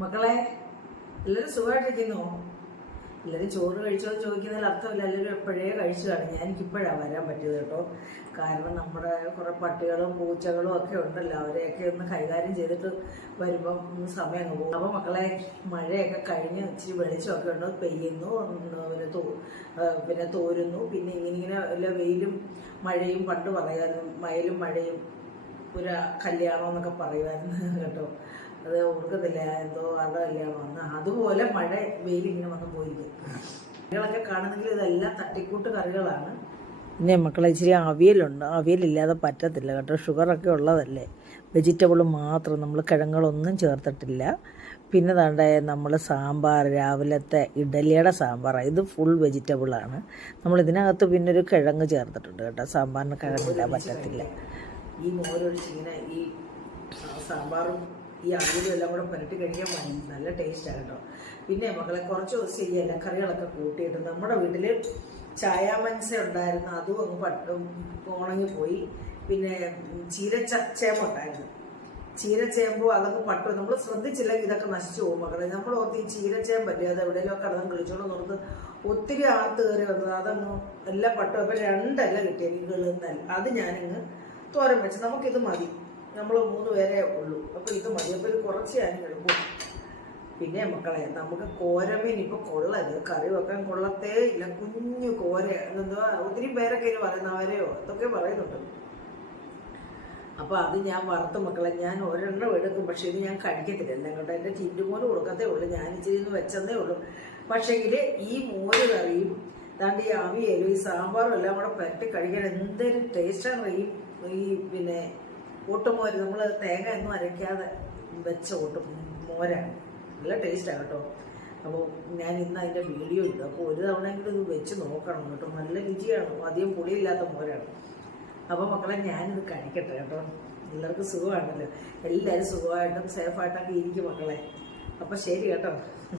മക്കളെ എല്ലാവരും സുഖമായിട്ടിരിക്കുന്നു. എല്ലാവരും ചോറ് കഴിച്ചോ എന്ന് ചോദിക്കുന്നതിൽ അർത്ഥമില്ല. എല്ലാവരും എപ്പോഴേ കഴിച്ചു കാണും ഞാൻ എനിക്കിപ്പോഴാണ് വരാൻ പറ്റിയത് കേട്ടോ. കാരണം നമ്മുടെ കുറേ പട്ടികളും പൂച്ചകളും ഒക്കെ ഉണ്ടല്ലോ. അവരെയൊക്കെ ഒന്ന് കൈകാര്യം ചെയ്തിട്ട് വരുമ്പം സമയം പോകും. അപ്പോൾ മക്കളെ മഴയൊക്കെ കഴിഞ്ഞ് ഇച്ചിരി വെളിച്ചമൊക്കെ ഉണ്ട്. പെയ്യുന്നു പിന്നെ തോ പിന്നെ തോരുന്നു. പിന്നെ ഇങ്ങനെ ഇങ്ങനെ എല്ലാ വെയിലും മഴയും പണ്ട് പറയാമായിരുന്നു. മയിലും മഴയും ഒരു കല്യാണം എന്നൊക്കെ പറയുമായിരുന്നു കേട്ടോ. അത് ഓർക്കത്തില്ല എന്തോ അതല്ല വന്ന. അതുപോലെ മഴ വെയിലിങ്ങനെ വന്ന് പോയിരിക്കും കറികളൊക്കെ കാണുന്നെങ്കിൽ ഇതെല്ലാം തട്ടിക്കൂട്ട് കറികളാണ്. പിന്നെ മക്കളെ ഇച്ചിരി അവിയലുണ്ട്. അവിയലില്ലാതെ പറ്റത്തില്ല കേട്ടോ. ഷുഗറൊക്കെ ഉള്ളതല്ലേ. വെജിറ്റബിൾ മാത്രം. നമ്മൾ കിഴങ്ങുകളൊന്നും ചേർത്തിട്ടില്ല. പിന്നെ താണ്ട നമ്മൾ സാമ്പാർ രാവിലത്തെ ഇഡലിയുടെ സാമ്പാർ. ഇത് ഫുൾ വെജിറ്റബിളാണ് നമ്മൾ ഇതിനകത്ത് പിന്നെ ഒരു കിഴങ്ങ് ചേർത്തിട്ടുണ്ട് കേട്ടോ. സാമ്പാറിന് കിഴങ്ങില്ല പറ്റത്തില്ല. ഈ മോരൊഴിച്ചിങ്ങനെ ഈ സാമ്പാറും ഈ അവിയലും എല്ലാം കൂടെ പുരട്ടി കഴിക്കാൻ മതി നല്ല ടേസ്റ്റാണ് കേട്ടോ. പിന്നെ മക്കളെ കുറച്ച് ദിവസം ഈ ഇലക്കറികളൊക്കെ കൂട്ടിയിട്ട് നമ്മുടെ വീട്ടിൽ ചായാമൻസ ഉണ്ടായിരുന്നു. അതും അങ്ങ് പട്ടും ഉണങ്ങിപ്പോയി പിന്നെ ചീരച്ചേമ്പ് ഉണ്ടായിരുന്നു. ചീരച്ചേമ്പും അതൊക്കെ പട്ടു നമ്മൾ ശ്രദ്ധിച്ചില്ലെങ്കിൽ ഇതൊക്കെ നശിച്ചു പോകും മക്കളെ. നമ്മൾ ഓർത്ത് ഈ ചീരച്ചേമ്പല്ലേ? അത് എവിടെയെങ്കിലും കിടന്ന് കിളിച്ചോളം നോർത്ത് ഒത്തിരി ആർത്ത് കയറി വന്നത്. അതങ്ങ് എല്ലാം പട്ടു അപ്പം രണ്ടല്ല കിട്ടിയ കിളുന്നല്ല അത് ഞാനിങ്ങ് തോരൻ വെച്ച്. നമുക്കിത് മതി. നമ്മൾ മൂന്ന് പേരേ ഉള്ളൂ. അപ്പോൾ ഇത് മതി. അപ്പോൾ ഇത് കുറച്ച് ഞാൻ പിന്നെ മക്കളെ നമുക്ക് കോരമീൻ ഇപ്പൊ കൊള്ളരുത്. കറി വെക്കാൻ കൊള്ളത്തേ ഇല്ല. കുഞ്ഞു കോര എന്തോ ഒത്തിരി പേരൊക്കെ ഇത് പറയുന്നവരെയോ അതൊക്കെ പറയുന്നുണ്ട്. അപ്പൊ അത് ഞാൻ വറുത്ത മക്കളെ ഞാൻ ഒരെണ്ണം എടുക്കും. പക്ഷെ ഇത് ഞാൻ കഴിക്കത്തില്ല. കേട്ടോ എന്റെ ചിറ്റുമോന് കൊടുക്കത്തേ ഉള്ളൂ. ഞാൻ ഇച്ചിരി ഒന്ന് വെച്ചതേ ഉള്ളൂ. പക്ഷെങ്കിൽ ഈ മോര് കറിയും താണ്ട് ഈ അവിയലും ഈ സാമ്പാറും എല്ലാം കൂടെ പറ്റി കഴിക്കാൻ എന്തൊരു ടേസ്റ്റാണ് ഈ പിന്നെ ഓട്ടുമോര് നമ്മൾ തേങ്ങ ഒന്നും അരയ്ക്കാതെ വെച്ച ഓട്ടും മോരാണ്. നല്ല ടേസ്റ്റാണ് കേട്ടോ. അപ്പോൾ ഞാൻ ഇന്ന് അതിന്റെ വീഡിയോ ഇട്ടു. അപ്പോൾ ഒരു തവണയെങ്കിലും ഇത് വെച്ച് നോക്കണം കേട്ടോ. നല്ല രുചിയാണ്. അധികം പുളിയില്ലാത്ത മോരാണ്. അപ്പോൾ മക്കളെ ഞാനിത് കഴിക്കട്ടെ കേട്ടോ. എല്ലാവർക്കും സുഖമാണല്ലോ. എല്ലാവരും സുഖമായിട്ടും സേഫായിട്ടൊക്കെ ഇരിക്കും മക്കളെ. അപ്പോൾ ശരി കേട്ടോ.